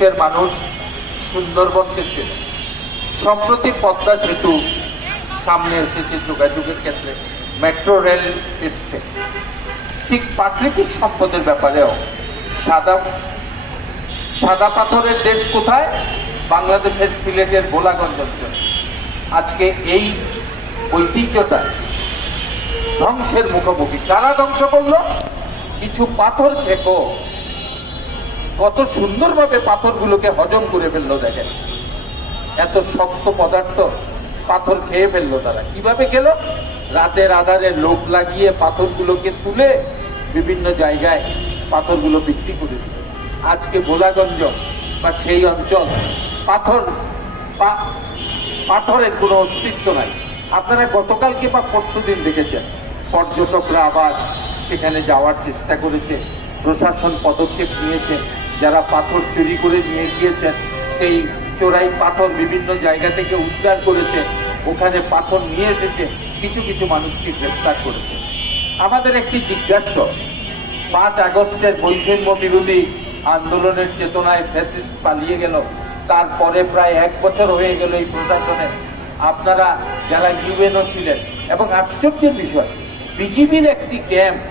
বিশ্বের মানুষ সুন্দরবনকে চেনে। সম্প্রতি পদ্মা সেতু সামনে এসেছে যোগাযোগের ক্ষেত্রে, মেট্রো রেল এসছে। ঠিক প্রাকৃতিক সম্পদের ব্যাপারেও সাদা পাথরের দেশ কোথায়? বাংলাদেশের সিলেটের ভোলাগঞ্জ অঞ্চল। আজকে এই ঐতিহ্যটা ধ্বংসের মুখোমুখি। কারা ধ্বংস করলো? কিছু পাথর ফেঁকো কত সুন্দরভাবে পাথরগুলোকে হজম করে ফেললো। দেখেন, এত শক্ত পদার্থ পাথর খেয়ে ফেললো তারা। কিভাবে গেল? রাতের আধারে লোক লাগিয়ে পাথরগুলোকে তুলে বিভিন্ন জায়গায় পাথরগুলো বিক্রি করে দিল। আজকে ভোলাগঞ্জ বা সেই অঞ্চল পাথরের কোনো অস্তিত্ব নাই। আপনারা গতকালকে বা পরশুদিন দেখেছেন পর্যটকরা আবার সেখানে যাওয়ার চেষ্টা করেছে, প্রশাসন পদক্ষেপ নিয়েছে। যারা পাথর চুরি করে নিয়ে গিয়েছেন সেই চোরাই পাথর বিভিন্ন জায়গা থেকে উদ্ধার করেছে, ওখানে পাথর নিয়ে এসেছে, কিছু কিছু মানুষকে গ্রেফতার করেছে। আমাদের একটি জিজ্ঞাসা, 5 আগস্টের বৈষম্য বিরোধী আন্দোলনের চেতনায় ফ্যাসিস্ট পালিয়ে গেল, তারপরে প্রায় 1 বছর হয়ে গেল এই প্রশাসনে। আপনারা যারা ইউএনও ছিলেন, এবং আশ্চর্যের বিষয় বিজিবির একটি ক্যাম্প,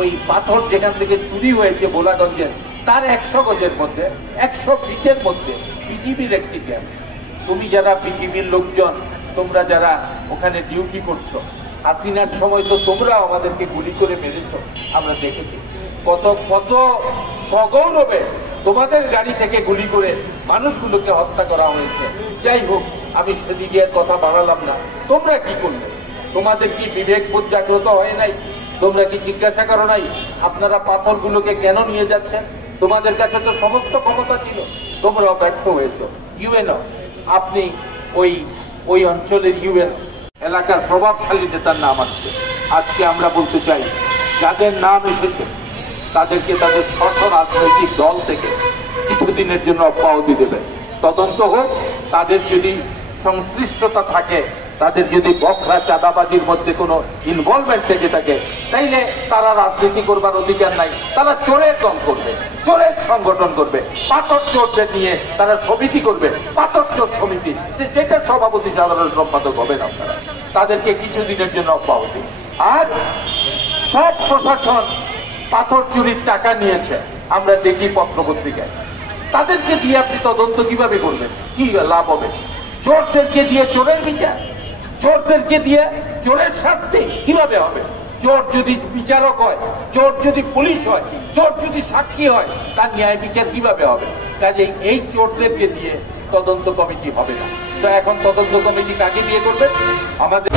ওই পাথর যেখান থেকে চুরি হয়েছে ভোলাগঞ্জের, তার 100 গজের মধ্যে 100 ফিটের মধ্যে বিজিবির একটি ক্যাম্প। তুমি যারা বিজিবির লোকজন, তোমরা যারা ওখানে ডিউটি করছো, হাসিনার সময় তো তোমরাও আমাদেরকে গুলি করে মেরেছ, আমরা দেখেছি। কত কত সগৌরবে তোমাদের গাড়ি থেকে গুলি করে মানুষগুলোকে হত্যা করা হয়েছে। যাই হোক, আমি সেদিকে কথা বাড়ালাম না। তোমরা কি করলে? তোমাদের কি বিবেকবোধ জাগ্রত হয় নাই? তোমরা কি জিজ্ঞাসা করো নাই আপনারা পাথরগুলোকে কেন নিয়ে যাচ্ছেন? তোমাদের কাছে তো সমস্ত ক্ষমতা ছিল, তোমরাও ব্যর্থ হয়েছ। ইউএনও, আপনি ওই অঞ্চলের ইউএনও এলাকার প্রভাবশালী নেতার নাম আসছে। আজকে আমরা বলতে চাই, যাদের নাম এসেছে তাদেরকে তাদের ছোট রাজনৈতিক দল থেকে কিছুদিনের জন্য অব্যাহতি দেবে। তদন্ত হোক, তাদের যদি সংশ্লিষ্টতা থাকে, তাদের যদি বখরা চাঁদাবাজির মধ্যে কোনো ইনভলভমেন্ট থেকে থাকে, তাইলে তারা রাজনীতি করবার অধিকার নাই। তারা চোরের দল করবে, চোরের সংগঠন করবে, পাথর চোরদের নিয়ে তারা সমিতি করবে, পাথর চোর সমিতি, যেটা সভাপতি সাধারণ সম্পাদক হবেন আপনারা। তাদেরকে কিছুদিনের জন্য অব্যাহতি। আর সব প্রশাসন পাথর চুরির টাকা নিয়েছে, আমরা দেখি পত্রপত্রিকায়। তাদেরকে দিয়ে আপনি তদন্ত কিভাবে করবেন? কি লাভ হবে? চোরদেরকে দিয়ে চোরের বিচার, চোরদেরকে দিয়ে চোরের শাস্তি কিভাবে হবে? চোর যদি বিচারক হয়, চোর যদি পুলিশ হয়, চোর যদি সাক্ষী হয়, তার ন্যায় বিচার কিভাবে হবে? কাজে এই চোরদেরকে দিয়ে তদন্ত কমিটি হবে না। তো এখন তদন্ত কমিটি কাকে দিয়ে করবে? আমাদের